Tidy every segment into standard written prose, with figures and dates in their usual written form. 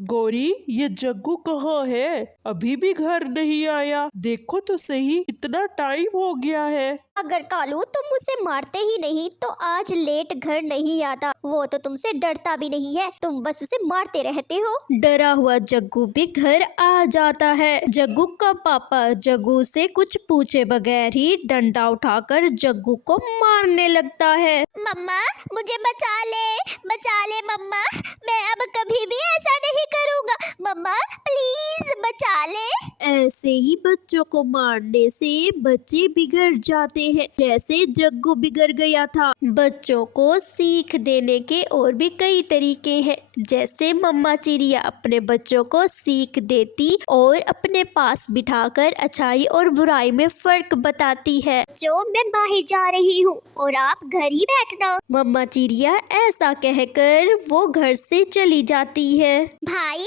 गौरी, ये जग्गू कहाँ है? अभी भी घर नहीं आया। देखो तो सही, कितना टाइम हो गया है। अगर कालू तुम उसे मारते ही नहीं तो आज लेट घर नहीं आता। वो तो तुमसे डरता भी नहीं है, तुम बस उसे मारते रहते हो। डरा हुआ जग्गू भी घर आ जाता है। जग्गू का पापा जग्गू से कुछ पूछे बगैर ही डंडा उठाकर जग्गू को मारने लगता है। मम्मा, मुझे बचा ले मम्मा, मैं अब कभी भी ऐसा नहीं करूँगा। मम्मा प्लीज बचा ले। ऐसे ही बच्चों को मारने से बच्चे बिगड़ जाते हैं, जैसे जग्गू बिगड़ गया था। बच्चों को सीख देने के और भी कई तरीके हैं, जैसे मम्मा चिड़िया अपने बच्चों को सीख देती और अपने पास बिठाकर अच्छाई और बुराई में फर्क बताती है। जो मैं बाहर जा रही हूँ और आप घर ही बैठना। मम्मा चिड़िया ऐसा कहकर वो घर से चली जाती है। भाई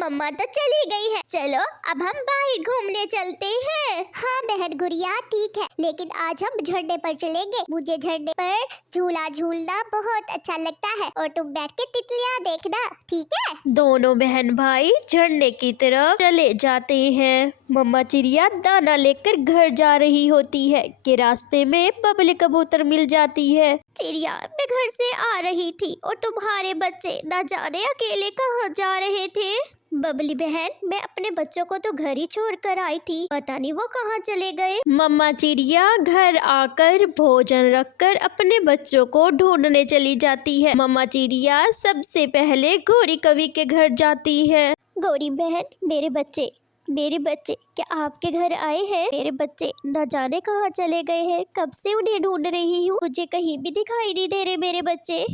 मम्मा तो चली गई है, चलो अब हम बाहर घूमने चलते हैं। हाँ बहन गुड़िया ठीक है, लेकिन आज हम झरने पर चलेंगे। मुझे झरने पर झूला झूलना बहुत अच्छा लगता है और तुम बैठ के तितलियाँ देखना, ठीक है? दोनों बहन भाई झरने की तरफ चले जाते हैं। मम्मा चिड़िया दाना लेकर घर जा रही होती है कि रास्ते में बबली कबूतर मिल जाती है। चिड़िया, मैं घर से आ रही थी और तुम्हारे बच्चे न जाने अकेले कहाँ जा रहे थे। बबली बहन, मैं अपने बच्चों को तो घर ही छोड़ कर आई थी, पता नहीं वो कहाँ चले गए। मम्मा चिड़िया घर आकर भोजन रखकर अपने बच्चों को ढूंढने चली जाती है। मम्मा चिड़िया सबसे पहले गौरी कवि के घर जाती है। गौरी बहन, मेरे बच्चे क्या आपके घर आए हैं? मेरे बच्चे न जाने कहाँ चले गए हैं, कब से उन्हें ढूंढ रही हूँ, मुझे कहीं भी दिखाई नहीं दे रहे मेरे बच्चे।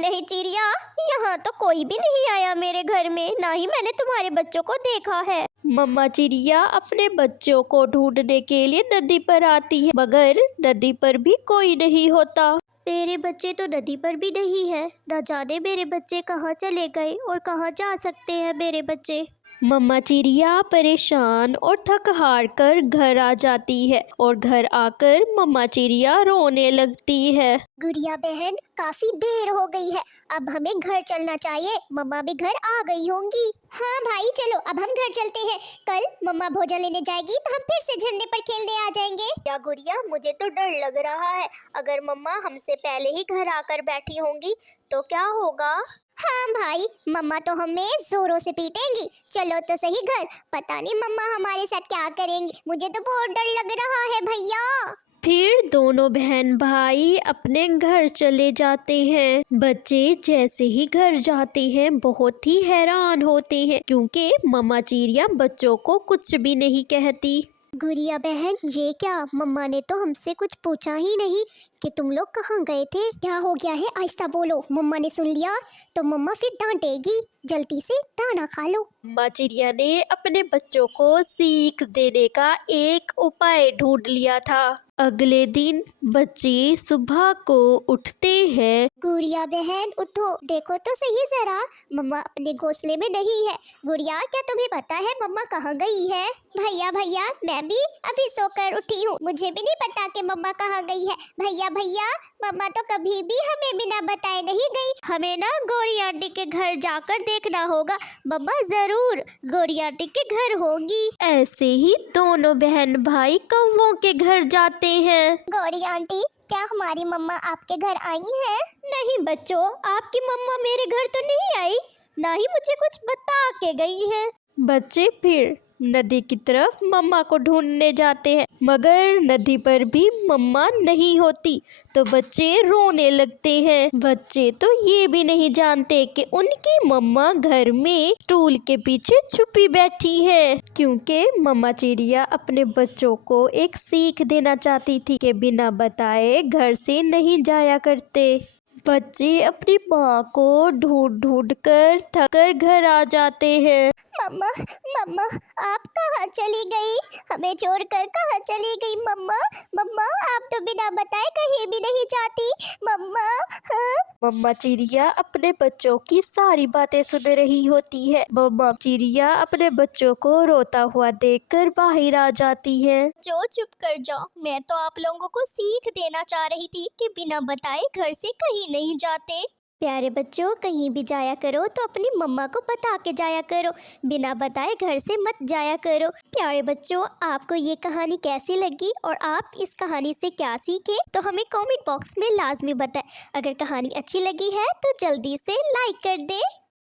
नहीं चिड़िया, यहाँ तो कोई भी नहीं आया मेरे घर में, ना ही मैंने तुम्हारे बच्चों को देखा है। मम्मा चिड़िया अपने बच्चों को ढूंढने के लिए नदी पर आती है, मगर नदी पर भी कोई नहीं होता। मेरे बच्चे तो नदी पर भी नहीं है, न जाने मेरे बच्चे कहाँ चले गए और कहाँ जा सकते हैं मेरे बच्चे। मम्मा चिड़िया परेशान और थक हार कर घर आ जाती है और घर आकर मम्मा चिड़िया रोने लगती है। गुड़िया बहन, काफी देर हो गई है, अब हमें घर चलना चाहिए, मम्मा भी घर आ गई होंगी। हाँ भाई चलो अब हम घर चलते हैं, कल मम्मा भोजन लेने जाएगी तो हम फिर से झरने पर खेलने आ जाएंगे। या गुड़िया, मुझे तो डर लग रहा है, अगर मम्मा हमसे पहले ही घर आकर बैठी होंगी तो क्या होगा? हाँ भाई, मम्मा तो हमें जोरों से पीटेंगी। चलो तो सही घर, पता नहीं मम्मा हमारे साथ क्या करेंगी, मुझे तो बहुत डर लग रहा है भैया। फिर दोनों बहन भाई अपने घर चले जाते हैं। बच्चे जैसे ही घर जाते हैं बहुत ही हैरान होते हैं, क्योंकि मम्मा चिड़िया बच्चों को कुछ भी नहीं कहती। गुड़िया बहन, ये क्या, मम्मा ने तो हमसे कुछ पूछा ही नहीं कि तुम लोग कहाँ गए थे। क्या हो गया है, आहिस्ता बोलो, मम्मा ने सुन लिया तो मम्मा फिर डांटेगी, जल्दी से दाना खा लो। माँ चिड़िया ने अपने बच्चों को सीख देने का एक उपाय ढूंढ लिया था। अगले दिन बच्चे सुबह को उठते हैं। गुड़िया बहन उठो, देखो तो सही जरा, मम्मा अपने घोंसले में नहीं है। गुड़िया, क्या तुम्हें पता है मम्मा कहाँ गई है? भैया मैं भी अभी सोकर उठी हूँ, मुझे भी नहीं पता कि मम्मा कहाँ गई है। भैया मम्मा तो कभी भी हमें बिना बताए नहीं गई, हमें ना गौरी आंटी के घर जाकर देखना होगा, मम्मा जरूर गौरी आंटी के घर होंगी। ऐसे ही दोनों बहन भाई कौवों के घर जाते हैं। गौरी आंटी, क्या हमारी मम्मा आपके घर आई है? नहीं बच्चों, आपकी मम्मा मेरे घर तो नहीं आई, ना ही मुझे कुछ बता के गई है। बच्चे फिर नदी की तरफ मम्मा को ढूंढने जाते हैं, मगर नदी पर भी मम्मा नहीं होती तो बच्चे रोने लगते हैं। बच्चे तो ये भी नहीं जानते कि उनकी मम्मा घर में स्टूल के पीछे छुपी बैठी है, क्योंकि मम्मा चिड़िया अपने बच्चों को एक सीख देना चाहती थी कि बिना बताए घर से नहीं जाया करते। बच्चे अपनी माँ को ढूंढ कर थकर घर आ जाते हैं। मम्मा आप कहाँ चली गई? हमें छोड़कर कहाँ चली गई मम्मा? मम्मा आप तो बिना बताए कहीं भी नहीं जाती मम्मा। हाँ? मम्मा चिड़िया अपने बच्चों की सारी बातें सुन रही होती है। मम्मा चिड़िया अपने बच्चों को रोता हुआ देखकर बाहर आ जाती है। जो चुप कर जाओ, मैं तो आप लोगों को सीख देना चाह रही थी कि बिना बताए घर से कहीं नहीं जाते। प्यारे बच्चों, कहीं भी जाया करो तो अपनी मम्मा को बता के जाया करो, बिना बताए घर से मत जाया करो। प्यारे बच्चों, आपको ये कहानी कैसी लगी और आप इस कहानी से क्या सीखे तो हमें कमेंट बॉक्स में लाजमी बताएं। अगर कहानी अच्छी लगी है तो जल्दी से लाइक कर दें।